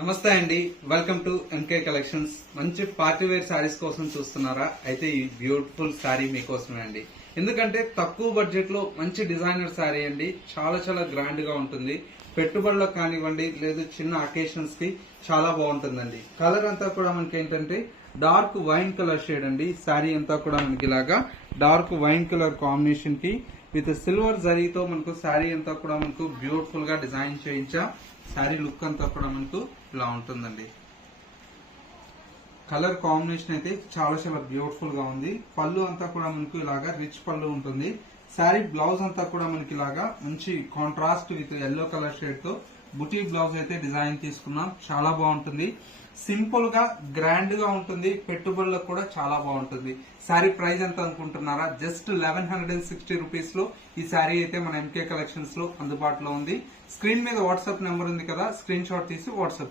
నమస్తే అండి, welcome to MK collections. మంచి పార్టీ వేర్ శారీస్ కోసం చూస్తున్నారా? అయితే ఈ బ్యూటిఫుల్ శారీ మీకోసమే అండి. ఎందుకంటే తక్కువ బడ్జెట్ లో మంచి డిజైనర్ శారీ అండి. చాలా చాలా గ్రాండ్ గా ఉంటుంది. పెట్టుబడులకు కానివ్వండి, లేదు చిన్న అకేషన్స్ కి చాలా బాగుంటుందండి. కలర్ అంతా కూడా మనకి ఏంటంటే డార్క్ వైన్ కలర్ షేడ్ అండి. శారీ అంతా కూడా మనకి ఇలాగా డార్క్ వైన్ కలర్ కాంబినేషన్ కి విత్ సిల్వర్ జరీతో మనకు శారీ అంతా కూడా మనకు బ్యూటిఫుల్ గా డిజైన్ చేయించా. శారీ లుక్ అంతా కూడా మనకు ఇలా ఉంటుందండి. కలర్ కాంబినేషన్ అయితే చాలా చాలా బ్యూటిఫుల్ గా ఉంది. పళ్ళు అంతా కూడా మనకు ఇలాగా రిచ్ పళ్ళు ఉంటుంది. శారీ బ్లౌజ్ అంతా కూడా మనకి ఇలాగా మంచి contrast with yellow colour shade తో బుటీ బ్లౌజ్ అయితే డిజైన్ తీసుకున్నాం. చాలా బాగుంటుంది. సింపుల్ గా గ్రాండ్ గా ఉంటుంది. పెట్టుబడులకు కూడా చాలా బాగుంటుంది. శారీ ప్రైస్ ఎంత అనుకుంటున్నారా? జస్ట్ 1160 రూపీస్ లో ఈ శారీ అయితే మన ఎంకే కలెక్షన్స్ లో అందుబాటులో ఉంది. స్క్రీన్ మీద వాట్సాప్ నెంబర్ ఉంది కదా, స్క్రీన్ షాట్ తీసి వాట్సాప్